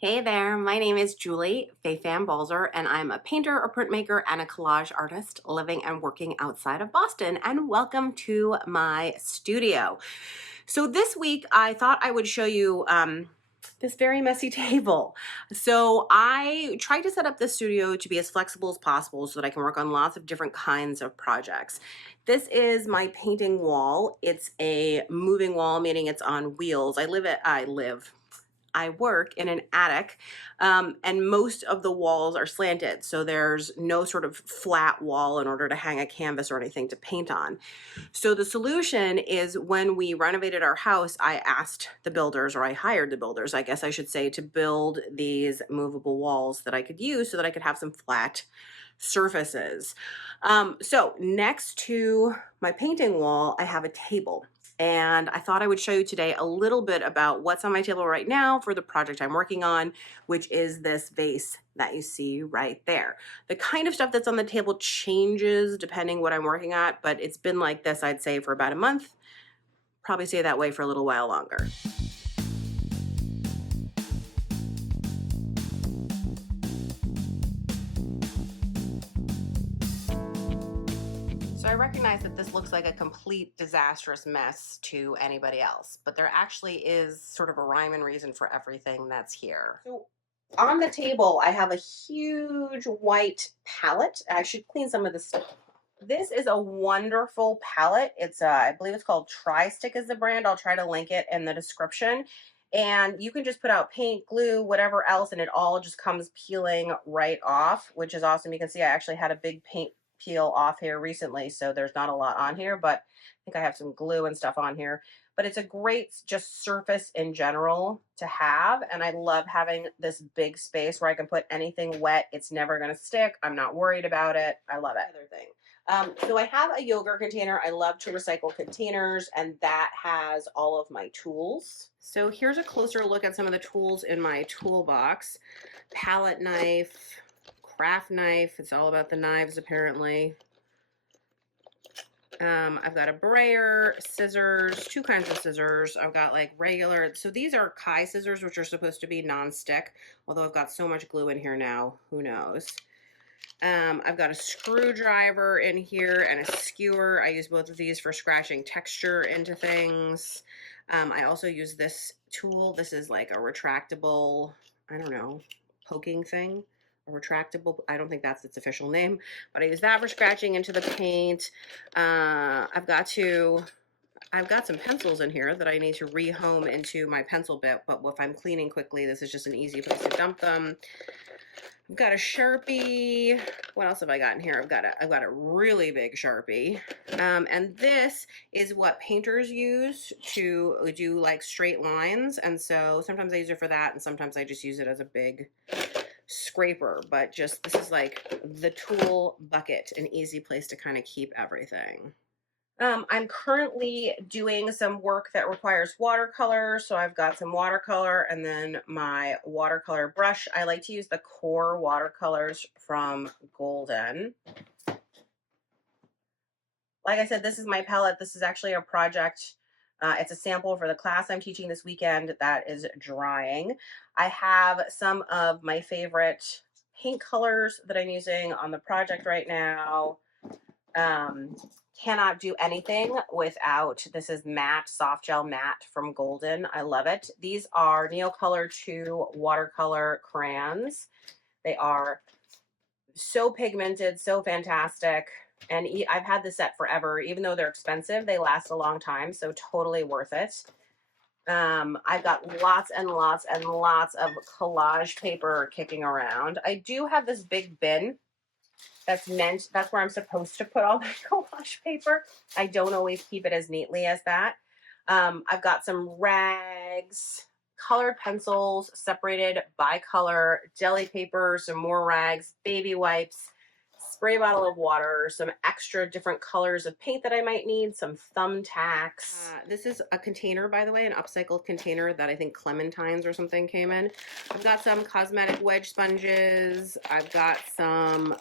Hey there, my name is Julie Fei-Fan Balzer, and I'm a painter, a printmaker, and a collage artist living and working outside of Boston. And welcome to my studio. So this week, I thought I would show you this very messy table. So I tried to set up the studio to be as flexible as possible so that I can work on lots of different kinds of projects. This is my painting wall. It's a moving wall, meaning it's on wheels. I work in an attic, and most of the walls are slanted, so there's no sort of flat wall in order to hang a canvas or anything to paint on. So the solution is, when we renovated our house, I asked the builders, or I hired the builders, I guess I should say, to build these movable walls that I could use so that I could have some flat surfaces. So next to my painting wall, I have a table. And I thought I would show you today a little bit about what's on my table right now for the project I'm working on, which is this vase that you see right there. The kind of stuff that's on the table changes depending what I'm working at, but it's been like this, I'd say, for about a month. Probably stay that way for a little while longer. So I recognize that this looks like a complete disastrous mess to anybody else, but there actually is sort of a rhyme and reason for everything that's here. So on the table, I have a huge white palette. I should clean some of this stuff. This is a wonderful palette. I believe it's called Tri-Stick is the brand. I'll try to link it in the description. And you can just put out paint, glue, whatever else, and it all just comes peeling right off, which is awesome. You can see I actually had a big paint peel off here recently, so there's not a lot on here, but I think I have some glue and stuff on here. But it's a great just surface in general to have, and I love having this big space where I can put anything wet. It's never going to stick. I'm not worried about it. I love it. Other thing. So I have a yogurt container. I love to recycle containers, and that has all of my tools. So here's a closer look at some of the tools in my toolbox. Palette knife, craft knife. It's all about the knives, apparently. I've got a brayer, scissors, two kinds of scissors. I've got like regular, so these are Kai scissors, which are supposed to be non-stick, although I've got so much glue in here now, who knows. I've got a screwdriver in here and a skewer. I use both of these for scratching texture into things. I also use this tool. This is like a retractable, I don't know, poking thing. A retractable, I don't think that's its official name, but I use that for scratching into the paint. I've got some pencils in here that I need to rehome into my pencil bit, but if I'm cleaning quickly, this is just an easy place to dump them. I've got a Sharpie. What else have I got in here? I've got a really big Sharpie. And this is what painters use to do like straight lines. And so sometimes I use it for that, and sometimes I just use it as a big scraper. But just, this is like the tool bucket, an easy place to kind of keep everything. I'm currently doing some work that requires watercolor, so I've got some watercolor and then my watercolor brush. I like to use the Core watercolors from Golden. Like I said, this is my palette. This is actually a project. It's a sample for the class I'm teaching this weekend that is drying. I have some of my favorite paint colors that I'm using on the project right now. Cannot do anything without, this is matte, soft gel matte from Golden. I love it. These are Neocolor 2 watercolor crayons. They are so pigmented, so fantastic. And I've had this set forever. Even though they're expensive, they last a long time, so totally worth it. I've got lots and lots and lots of collage paper kicking around. I do have this big bin that's where I'm supposed to put all my collage paper. I don't always keep it as neatly as that. I've got some rags, colored pencils separated by color, deli paper, some more rags, baby wipes, spray bottle of water, some extra different colors of paint that I might need, some thumbtacks. This is a container, by the way, an upcycled container that I think Clementines or something came in. I've got some cosmetic wedge sponges. I've got some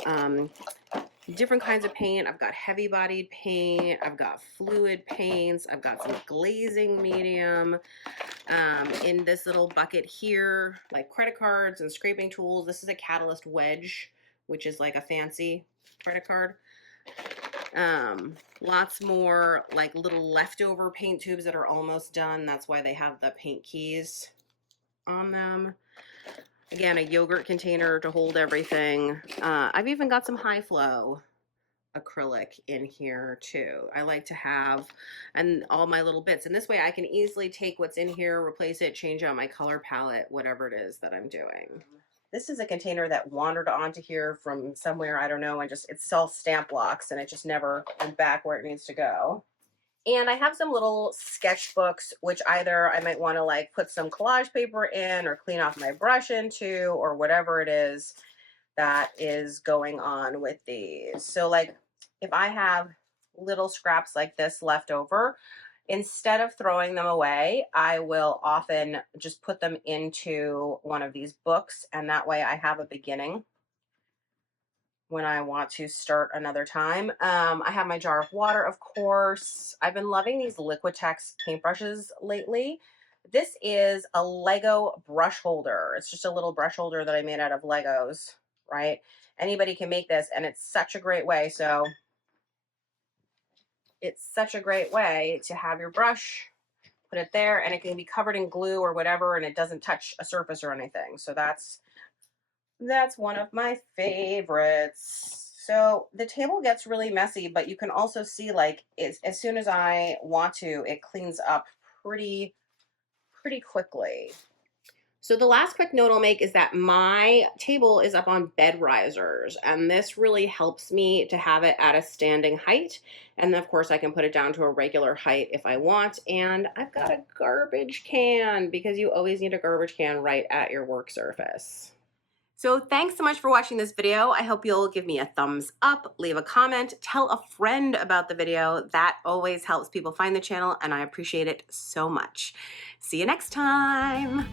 different kinds of paint. I've got heavy bodied paint. I've got fluid paints. I've got some glazing medium. In this little bucket here, like credit cards and scraping tools. This is a Catalyst wedge, which is like a fancy credit card. Lots more like little leftover paint tubes that are almost done. That's why they have the paint keys on them. Again, a yogurt container to hold everything. I've even got some high flow acrylic in here too. I like to have, and all my little bits. And this way I can easily take what's in here, replace it, change out my color palette, whatever it is that I'm doing. This is a container that wandered onto here from somewhere, I don't know, and just, it's all stamp blocks and it just never went back where it needs to go. And I have some little sketchbooks, which either I might want to like put some collage paper in or clean off my brush into or whatever it is that is going on with these. So like if I have little scraps like this left over, instead of throwing them away, I will often just put them into one of these books, and that way I have a beginning when I want to start another time. I have my jar of water, of course. I've been loving these Liquitex paintbrushes lately. This is a Lego brush holder. It's just a little brush holder that I made out of Legos, right? Anybody can make this, and it's such a great way. So it's such a great way to have your brush, put it there, and it can be covered in glue or whatever, and it doesn't touch a surface or anything. So that's one of my favorites. So the table gets really messy, but you can also see like as soon as I want to, it cleans up pretty quickly. So the last quick note I'll make is that my table is up on bed risers, and this really helps me to have it at a standing height. And then of course I can put it down to a regular height if I want. And I've got a garbage can because you always need a garbage can right at your work surface. So thanks so much for watching this video. I hope you'll give me a thumbs up, leave a comment, tell a friend about the video. That always helps people find the channel, and I appreciate it so much. See you next time.